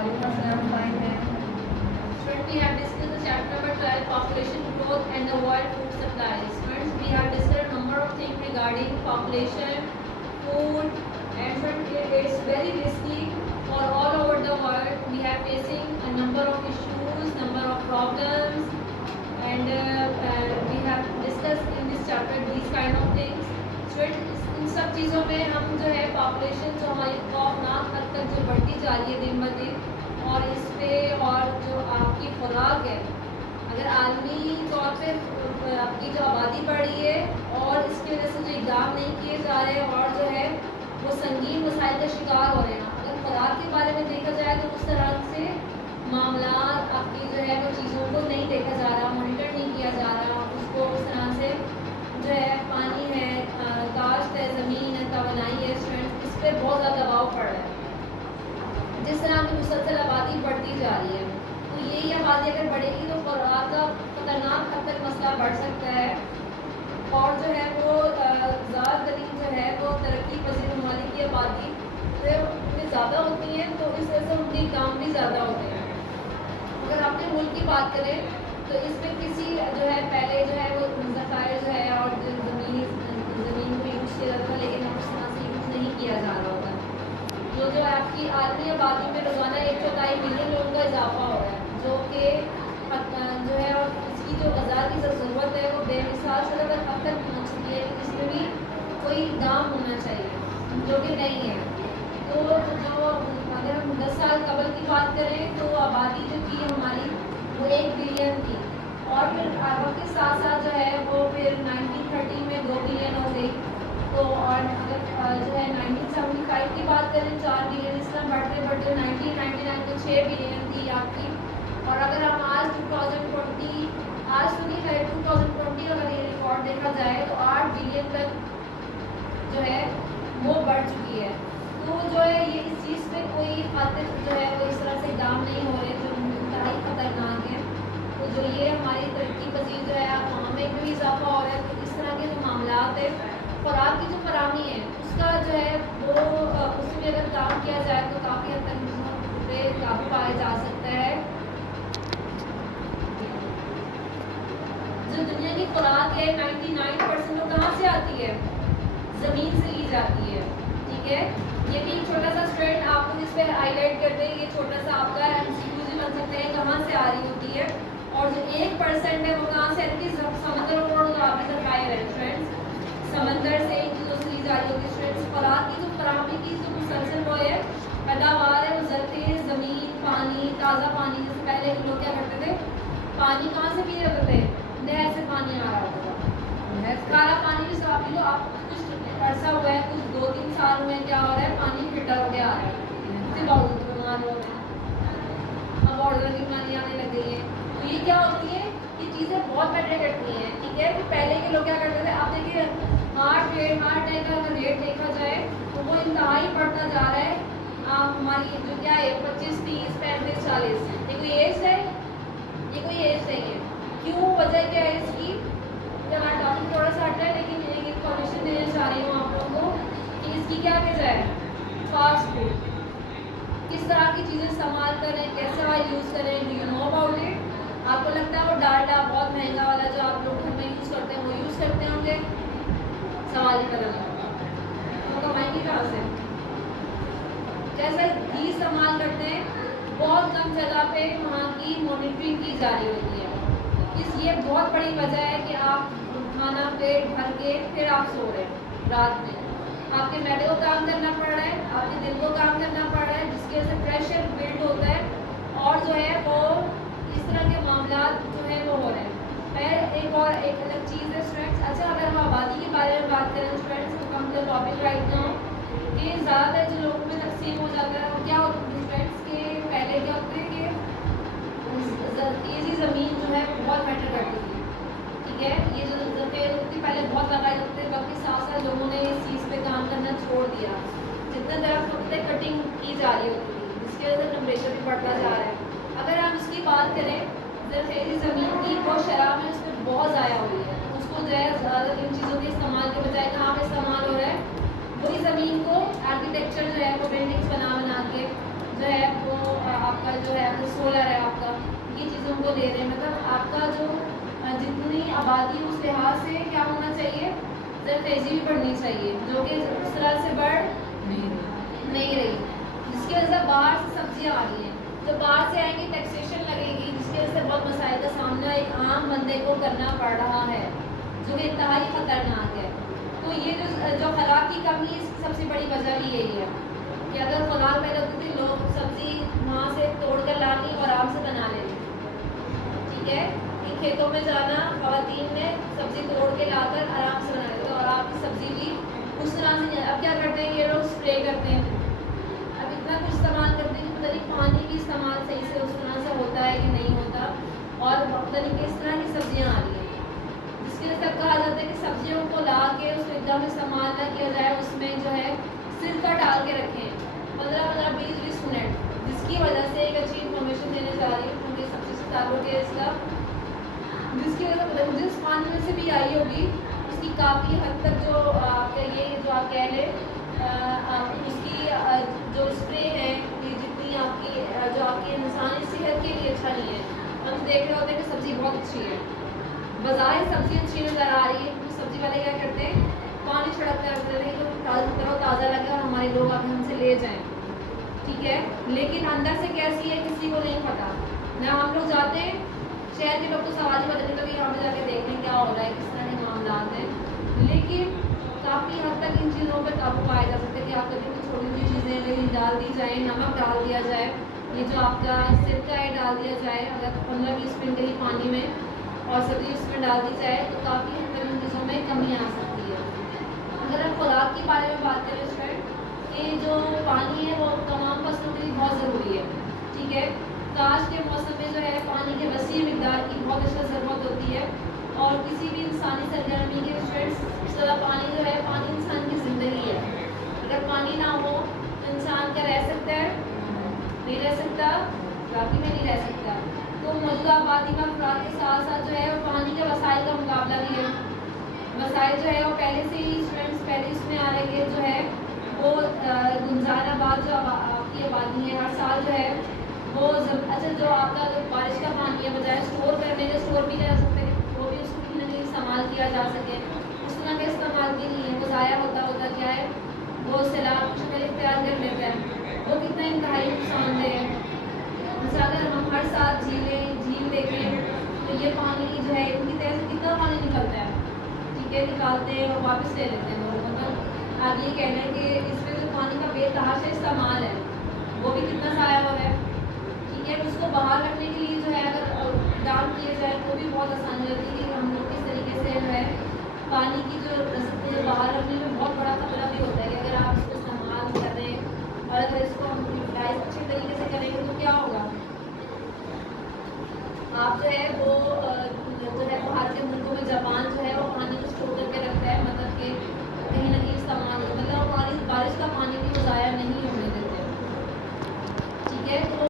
वालेकुम फाइन है। Students, we have discussed the chapter number 12, population growth and the world food supply. Students, we have discussed a number of things regarding population, food, and students, it's very risky for all over the world. We have facing a number of issues, number of problems, and we have discussed in this chapter these kind of things. Students, इन सब चीज़ों में हम जो है population जो हमारी खौफनाक हद तक जो बढ़ती जा रही है दिन ब दिन, और इस पे और जो आपकी खुराक है, अगर आलमी तौर पे आपकी जो आबादी बढ़ रही है और इसकी वजह से जो इक़दाम नहीं किए जा रहे हैं और जो है वो संगीन मसाइल का शिकार हो रहे हैं। अगर खुराक के बारे में देखा जाए तो उस तरह से मामला आपकी जो है वो चीज़ों को नहीं देखा जा रहा, मॉनिटर नहीं किया जा रहा, उसको उस तरह से जो है पानी है, काश्त है, ज़मीन है, तवानाई है, स्टूडेंट इस पर बहुत ज़्यादा दबाव पड़ रहा है। जिस तरह की मुसलसल आबादी बढ़ती जा रही है, तो यही आबादी अगर बढ़ेगी तो खुराक का खतरनाक हद तक मसला बढ़ सकता है, और जो है वो ज़्यादातरीन जो है वो तरक्की पजीर ममालिक की आबादी में ज़्यादा होती है, तो इस वजह से उनके काम भी ज़्यादा होते हैं। अगर अपने मुल्क की बात करें तो इसमें किसी जो है पहले जो है वो ज़खायर जो है और ज़मीन को यूज़ किया जाता था, लेकिन अब उस तरह से यूज़ नहीं किया जा रहा होता। जो है आपकी आलमी आबादी में रोज़ाना 1.4 मिलियन लोगों का इजाफा हो रहा है, जो कि जो है और इसकी जो ग़ज़ा की ज़रूरत है वो बेमिसाल से अगर अब तक पहुँच चुकी है कि इसमें भी कोई दाम होना चाहिए, जो कि नहीं है। तो जो अगर हम 10 साल कबल की बात करें तो आबादी जो थी हमारी वो 1 बिलियन थी, और फिर वक्त के साथ साथ जो है वो फिर 1930 में 2 बिलियन हो गई। तो और अगर जो है 1975 की बात करें 4 बिलियन, इस तरह बढ़ते बढ़ते 1999 को 6 बिलियन थी आपकी। और अगर हम आज 2020 आज तो नहीं है 2020 का अगर ये रिकॉर्ड देखा जाए तो 8 बिलियन तक जो है वो बढ़ चुकी है। तो जो है ये इस चीज़ पे कोई खातिर जो है वो इस तरह से इक़दाम नहीं हो रहे जो इंतहाई ख़तरनाक है। तो जो ये हमारी तरक्की पजीर जो है आवाम में भी इजाफा हो रहा है, तो इस तरह के जो मामला है खुराक की जो फराहमी है उसका जो है वो उसमें अगर काम किया जाए तो काफ़ी हद तक पे काबू पाया जा सकता है। जो दुनिया की खुराक है 99% वो कहाँ से आती है? ज़मीन से ली जाती है। ठीक है, ये भी छोटा सा स्टूडेंट आपको इस पर हाईलाइट कर दे, ये छोटा सा आपका MCQ भी बन सकते हैं कहाँ से आ रही होती है। और जो 1% है वो कहाँ से आती है? समंदर और आपकी ज़खायर है स्टूडेंट्स, समंदर से इन चीज़ों से ली जा रही होती है। स्टूडेंट्स खुराक की जो फराहमी की जो मुसलसल वो है पैदावार है वो ज़रख़ेज़ ज़मीन, पानी, ताज़ा पानी। जैसे पहले लोग क्या करते थे, पानी कहाँ से पी रहे थे? नहर से पानी आ रहा होता था, खारा पानी भी साफ पी लो। आप कुछ अरसा हुआ है, कुछ 2-3 साल हुए क्या हो रहा है, पानी फिल्टर हो गया आ रहा है, अब ऑर्डर की पानी आने लग गई है। तो ये क्या होती है, ये चीज़ें बहुत मैटर करती हैं। ठीक है, तो पहले के लोग क्या करते थे, आप देखिए हार्ट अटैक का अगर रेट देखा जाए तो वो इंतहाई बढ़ता जा रहा है। आप हमारी जो क्या है 25, 30, 35, 40, ये कोई एज है? ये कोई एज नहीं है। क्यों? वजह क्या है इसकी? हमारा टॉपिक थोड़ा सा हटा है, लेकिन एक इन्फॉर्मेशन देना चाह रही हूँ आप लोगों को कि इसकी क्या वजह है। फास्ट फूड, किस तरह की चीज़ें इस्तेमाल करें, कैसे वह यूज़ करें, do you know about it? आपको लगता है वो डालडा बहुत महंगा वाला जो आप लोग घर में यूज़ करते हैं वो यूज़ करते होंगे? सवाल ही पैदा होगा, वो कमाएंगे कहाँ से? जैसे घी इस्तेमाल करते हैं, बहुत कम जगह पे वहाँ की मॉनिटरिंग की जा रही होती है। ये बहुत बड़ी वजह है कि आप खाना पेट भर के फिर आप सो रहे हैं रात में, आपके मैदे को काम करना पड़ रहा है, आपके दिल को काम करना पड़ रहा है, जिसकी वजह से प्रेशर बिल्ड होता है, और जो है वो इस तरह के मामला जो है वो हो रहे हैं। फिर एक अलग चीज़ है स्टूडेंट्स। अच्छा, अगर हम आबादी के बारे में बात करें स्टूडेंट्स, तो come the topic right now कि ज़्यादातर जो लोगों में तकसीम हो जाता है वो क्या होता है स्टूडेंट्स के पहले क्या होते हैं कि ये ज़मीन जो है बहुत मैटर करती थी। ठीक है, ये जो ज़मीन होती पहले बहुत लगाई जाती थी, बाकी साथ साथ लोगों ने इस चीज़ पे काम करना छोड़ दिया। जितने दरख्त होते थे कटिंग की जा रही होती थी, जिसकी वजह से टेम्परेचर भी बढ़ता जा रहा है। अगर हम इसकी बात करें ज़रख़ेज़ी ज़मीन की, वो शराब में उस पर बहुत ज़ाया हुई है, उसको जो है ज़्यादा इन चीज़ों के इस्तेमाल के बजाय कहाँ पर इस्तेमाल हो रहा है, वही ज़मीन को आर्किटेक्चर जो है वो बिल्डिंग्स बना के जो है वो आप आबादी उस लिहाज से क्या होना चाहिए, ज़रा तेज़ी भी बढ़नी चाहिए, जो कि उस तरह से बढ़ नहीं रही, जिसकी वजह से बाहर से सब्जियाँ आ रही हैं, जो बाहर से आएंगी टैक्सेशन लगेगी, जिसकी वजह से बहुत मसाइल का सामना एक आम बंदे को करना पड़ रहा है, जो कि इंतहाई ख़तरनाक है। तो ये जो खुराक की कमी है, इसकी सबसे बड़ी वजह भी यही है कि अगर खुराक पैदा होती थी, लोग सब्ज़ी वहाँ से तोड़ कर लानी और आराम से बना लेनी, ठीक है, इन खेतों में जाना, ख़वातीन ने सब्ज़ी तोड़ के लाकर आराम से बना लेते, और आपकी सब्ज़ी भी उस तरह से। अब क्या करते हैं ये लोग, स्प्रे करते हैं, अब इतना कुछ इस्तेमाल करते हैं कि पता नहीं पानी भी इस्तेमाल सही से उस तरह से होता है कि नहीं होता, और पता नहीं किस तरह की सब्जियां आ रही हैं, जिसके लिए सब कहा जाता है कि सब्जियों को ला के उसको एकदम इस्तेमाल ना किया जाए, उसमें जो है सिरका डाल के रखें 15-15, 20-20 मिनट, जिसकी वजह से एक अच्छी इन्फॉर्मेशन देने जा रही हूँ क्योंकि सब्जी से ताल्लुक़ है इसका, जिसकी वजह से जिस पानी में से भी आई होगी उसकी काफ़ी हद तक जो ये जो आप कह लें उसकी जो स्प्रे है, ये जितनी आपकी जो आपकी इंसानी सेहत के लिए अच्छा नहीं है। हम देख रहे होते हैं कि सब्ज़ी बहुत अच्छी है, बाज़ार सब्ज़ी अच्छी नज़र आ रही है, क्योंकि सब्ज़ी वाले क्या करते हैं, पानी छिड़कते हैं तो ताज़ा लगे और हमारे लोग आगे हमसे ले जाएं, ठीक है, लेकिन अंदर से कैसी है किसी को नहीं पता ना। हम लोग जाते हैं, शहर के लोग तो सवाल ही बदलते, कभी यहाँ पर जाके देखें क्या हो रहा है, किस तरह के मामला हैं, लेकिन काफ़ी हद तक इन चीज़ों पर काबू पाया जा सकता है कि आप कभी छोटी छोटी चीज़ें लेकिन डाल दी जाए, नमक डाल दिया जाए, ये जो आपका सिरका है डाल दिया जाए, अगर 15-20 मिनट कहीं पानी में, और सब्ज़ी उसमें डाल दी जाए तो काफ़ी हद तक इन चीज़ों में कमी आ सकती है। अगर हम खुराक के बारे में बात करें स्टूडेंट, कि जो पानी है वो तमाम फसलों के लिए बहुत ज़रूरी है, ठीक है, काश के मौसम में जो है पानी के वसी मिकदार की बहुत अच्छा ज़रूरत होती है, और किसी भी इंसानी सरगर्मी के स्टूडेंट्स सबसे ज़्यादा पानी जो है, पानी इंसान की ज़िंदगी है, अगर पानी ना हो तो इंसान क्या रह सकता है, नहीं रह सकता, बाकी में नहीं रह सकता। तो मौजूदा आबादी में अफराद के साथ साथ जो है वो पानी के वसाइल का मुकाबला भी है, वसाइल जो है वो पहले से ही स्टूडेंट्स पहले इसमें आ रहे हैं, जो है वो गुंजाराबाद जो आपकी आबादी है, हर साल जो है वो अच्छा जो आपका जो बारिश का पानी है, बजाय स्टोर करने के स्टोर भी कर सकते हैं, वो भी उसको कहीं ना कहीं इस्तेमाल किया जा सके, उस तरह का इस्तेमाल भी नहीं है, वो ज़ाया होता क्या है, वो सैलाब कुछ पहले तैयार कर लेते हैं, वो कितना इंतहाई नुकसानदेह है। जैसे अगर हम हर साल झील देखें तो ये पानी जो है इनकी तरह से कितना पानी निकलता है, ठीक है, निकालते हैं और वापस ले लेते हैं लोग, मतलब आप ये कहना है कि इसमें जो पानी का बेतहाशा इस्तेमाल है वो भी कितना ज़ाया हो रहा है, ठीक है, उसको बाहर रखने के लिए जो है अगर डाल किए जाए तो भी बहुत आसानी होती है कि हम लोग किस तरीके से जो है पानी की जो रसद है बाहर रखने में बहुत बड़ा खतरा भी होता है कि अगर आप इसको इस्तेमाल करें और अगर इसको हम यूटिलाइज अच्छे तरीके से करेंगे तो क्या होगा, आप जो है वो जो है बाहर के मुल्कों में जापान